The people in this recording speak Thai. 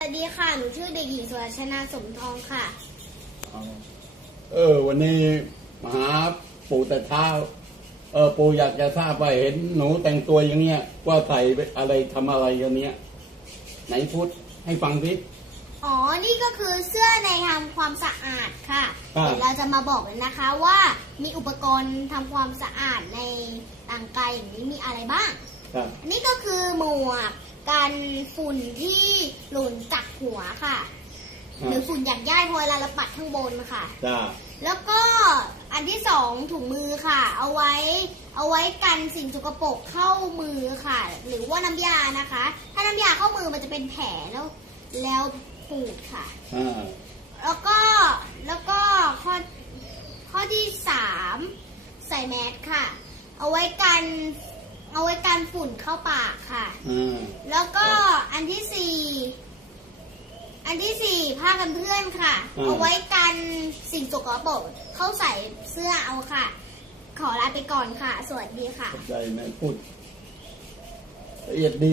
สวัสดีค่ะ หนูชื่อเด็กหญิงสุรชนาสมทองค่ะ เออ วันนี้มาหาปู่แต่เช้า เออ ปู่อยากจะทราบว่าเห็นหนูแต่งตัวอย่างเนี้ย ว่าใส่อะไรทำอะไรกันเนี้ย ไหนพูดให้ฟังสิอ๋อ นี่ก็คือเสื้อในทำความสะอาดค่ะครับเดี๋ยวเราจะมาบอกเลยนะคะว่ามีอุปกรณ์ทำความสะอาดในร่างกายอย่างนี้มีอะไรบ้างครับอันนี้ก็คือหมวก กันฝุ่นที่หล่นจากหัวค่ะ หรือฝุ่นหยักย่ายพอเวลาเราปัดข้างบนค่ะ จ้าแล้วก็อันที่สองถุงมือค่ะ เอาไว้เอาไว้กันสิ่งสกปรกเข้ามือค่ะ หรือว่าน้ำยานะคะ ถ้าน้ำยาเข้ามือมันจะเป็นแผลแล้ว แล้วปูดค่ะ อ่าแล้วก็แล้วก็ข้อข้อที่สามใส่แมสค่ะ เอาไว้กัน เอาไว้กันฝุ่นเข้าปากค่ะอ่าแล้วก็อันที่สี่อันที่สี่ผ้ากันเพื่อนค่ะ เอาไว้กันสิ่งสกปรกเข้าใส่เสื้อเอาค่ะ ขอลาไปก่อนค่ะ สวัสดีค่ะขอบใจไหมพูดละเอียดดี